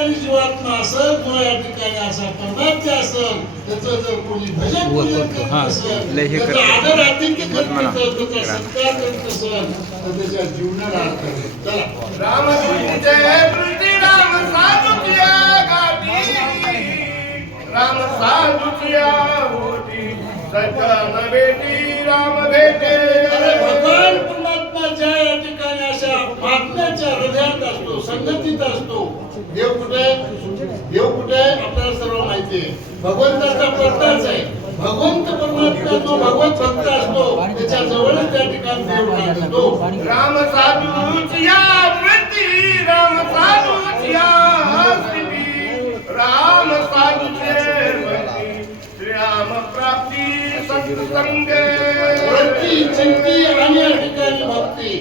ठिकाणी जीवात्मा असेल किंवा या ठिकाणी असा परमात्मा असेल, त्याचं जर कोणी भजन पूजन करत असेल, त्याचा आदर आतिथ्य करत असेल, त्याचा सत्कार करत असेल, तर त्याच्या जीवनाला अर्थ आहे. चला रामदूतीचे वृत्ती राम साधुकिया गाठी, राम साधुकिया होती सज्जन भेटी राम भेटे. अरे भगवान परमात्माच्या या ठिकाणी अशा महात्म्याच्या हृदयात असतो, संगतीत असतो. देव कुठे? देव कुठे? आपल्याला सर्व माहिती आहे. भगवंताचा परताच आहे. भगवंत परमात्मा जो भगवत भक्त असतो त्याच्या जवळच त्या ठिकाणी देव असतो. राम साधुकिया वृत्ती राम साधुकिया स्थिती, राम साधुचे वृत्ती श्रीराम प्राप्ती सत्संगे. वृत्ती, चिंती आणि या ठिकाणी भक्ती.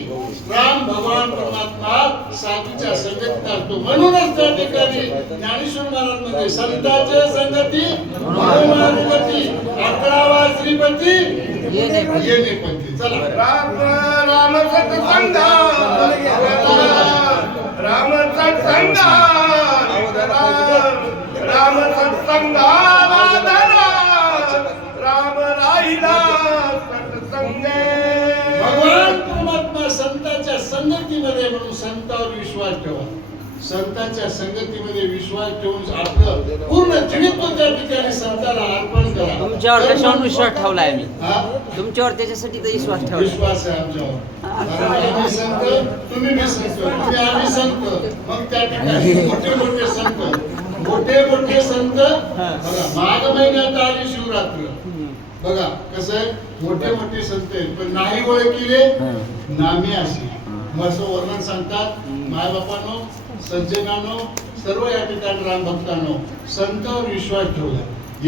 राम भगवान परमात्मा साधूच्या संगतीत असतो. म्हणूनच त्या ठिकाणी ज्ञानेश्वर महाराज मध्ये संतांच्या संगती मनोमानुगती, 11वा श्रीपती येणे पंथी. चला राम राम सत्संगा, राम सत्संगा, राम सत्संगा वादरा, राम राहिला सत्संगे. भगवान परमात्मा संतांच्या संगतीमध्ये, म्हणून संतांवर विश्वास ठेवा. संतांच्या संगतीमध्ये विश्वास ठेवून आपलं पूर्ण जीवित त्या ठिकाणी संतांना अर्पण करा. तुमच्यावर कशावर विश्वास ठेवलाय मी? हा? तुमच्यावर त्याच्यासाठी तर विश्वास ठेवला. विश्वास आहे आमच्यावर. कारण आम्ही संत, तुम्ही बी संत, तुम्ही आम्ही संत. मग त्या ठिकाणी मोठे मोठे संत, मोठे मोठे संत. बघा माघ महिन्यात आली शिवरात्र. बघा कसं आहे, मोठे मोठे संत आहेत पण नाही ओळखीले नामी अशी. मग असं वर्णन सांगतात. मायबापांनो, सज्जनांनो, सर्व या ठिकाणी राम भक्तांनो, संतांवर विश्वास ठेवला.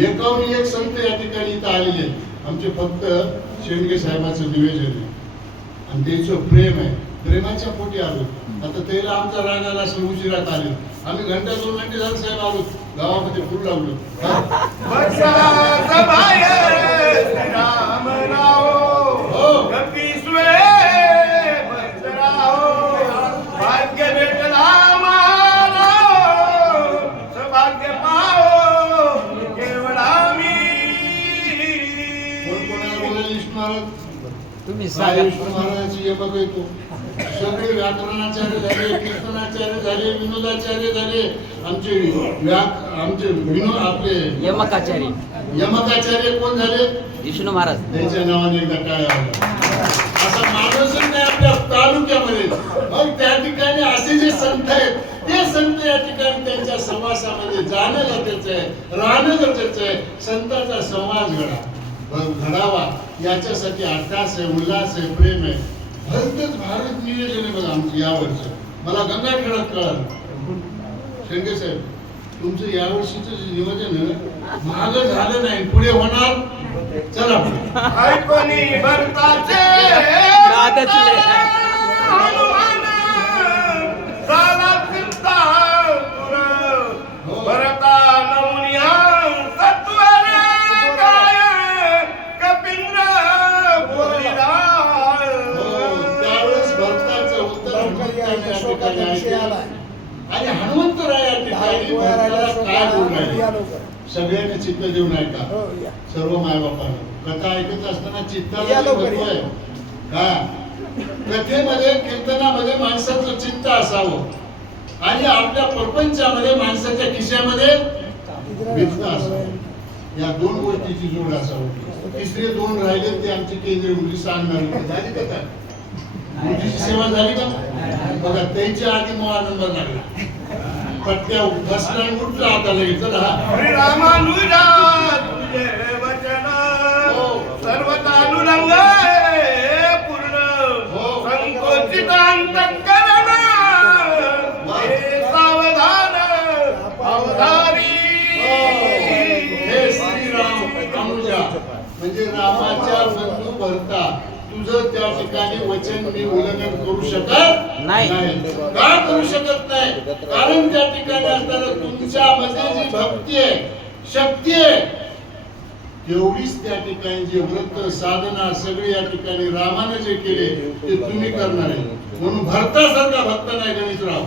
एकाहून एक संत या ठिकाणी इथं आलेले आहेत. आमचे फक्त शेंडगे साहेबांचं निवेदन आहे आणि त्यांचं प्रेम आहे. प्रेमाच्या पोटी आलो. आता त्याला आमचा राग आला असं उशिरात आले. आम्ही घंटा 2 घंटे झाले साहेब आलो. गावामध्ये फुल लावलो. राम राव हो. गतीस्वे भद्राव, भाग्य भेटला मला, सौभाग्य पाहो केवळ आम्ही. कोण कोणाला बोलायला विष्णू महाराज? तुम्ही काय सांगा. विष्णू महाराजांची यमक येतो. सगळे व्याकरणाचार्य झाले, कीर्तनाचार्य झाले, विनोदाचार्य झाले. आमचे विनोद आपले यमकाचारी यमकाचार्य कोण झाले? विष्णू महाराज. त्यांच्या नावाने एकदा काय आलं. असा माणूसच नाही आपल्या तालुक्यामध्ये. मग त्या ठिकाणी असे जे संत आहेत ते संत या ठिकाणी त्यांच्या समासामध्ये जाणं गरजेचं आहे, राहणं गरजेचं आहे. संतांचा समाज घडावा याच्यासाठी अट्टास आहे, उल्हास आहे, प्रेम आहे. भलतच भारत नियोजन आहे बघा आमचं यावर्षी. मला गंगाखेडात कळालं. शेंडगे साहेब, तुमचं यावर्षीचं नियोजन मागं झालं नाही, पुढे होणार. चला ऐकणी भरताचे हनुमान, झाला फिरता तुर, भरता नमुनिया सत्वर काय, कपिंद्र बोलिला. त्यावेळेस भरताचं उत्तर आणि हनुमंतराय या ठिकाणी भरताला काय बोलणार. सगळ्यांनी चित्त देऊन ऐका. सर्व मायबापांना कथा ऐकत असताना चित्ताला बघतोय का? कथेमध्ये, कीर्तनामध्ये माणसाचं चित्त असावं आणि आपल्या प्रपंचामध्ये माणसाच्या खिशामध्ये वित्त असावं. या 2 गोष्टीची जोड असावी. तिसरे 2 राहिले ते आमची केंद्रीय मुली सांगणार झाली का? काय मुलीची सेवा झाली का? बघा त्याच्या आधी मला नंबर लागला. पट्ट्या बसला उठला आता लगेच. रामानुजा तुझे वचन सर्वता अनुरंग पूर्ण, संकोचित अंतःकरण हे सावधान अवधारी. हे श्रीराम अनुजा म्हणजे रामाच्या बंधू भरता तुझं त्या ठिकाणी वचन मी उल्लंघन करू शकत नाही. का करू शकत नाही? कारण त्या ठिकाणी असताना तुमच्यामध्ये जी भक्ती आहे, शक्ती आहे, तेवढीच त्या ठिकाणी जे व्रत साधना सगळे या ठिकाणी रामाने जे केले ते तुम्ही करणार आहे. म्हणून भरतासारखा भक्त नाही गणेशराव.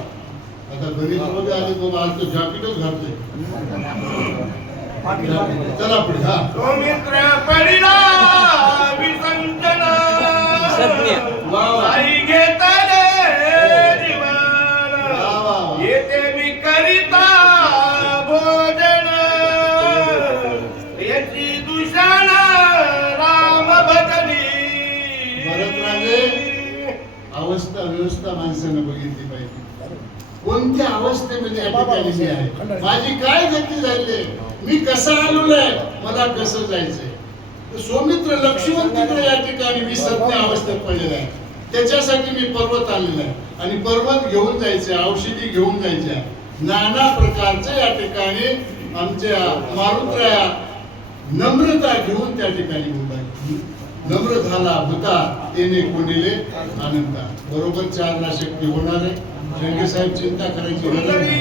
आता गणेश मध्ये आले बाबा आज तो जॅकेटच घालतोय. चला पुढे. हा सौमित्र पडिला विसंजन सज्ञ. वा वा. आई घेतले जीवन वा वा वा. येते मी करिता भोजन याची दुषण राम भजनी. भरत राजे, अवस्था व्यवस्था माणसानं बघितली पाहिजे. कोणत्या अवस्थेमध्ये या ठिकाणी मी आहे, माझी काय गती झाली, मी कसा आलेलो आहे, मला कसं जायचंय. तर सौमित्र लक्ष्मण तिकडे या ठिकाणी विसरत्या अवस्थेत पडलेला आहे. त्याच्यासाठी मी पर्वत आणलेला आहे आणि पर्वत घेऊन जायचे, औषधी घेऊन जायच्या, नाना प्रकारचे या ठिकाणी आमच्या मारुत्र्या नम्रता घेऊन त्या ठिकाणी उभा. नम्र झाला होता तेने कोंडिले आनंदा. बरोबर 4 शक्ती होणार आहे. शेंडे साहेब चिंता करायची गरज नाही.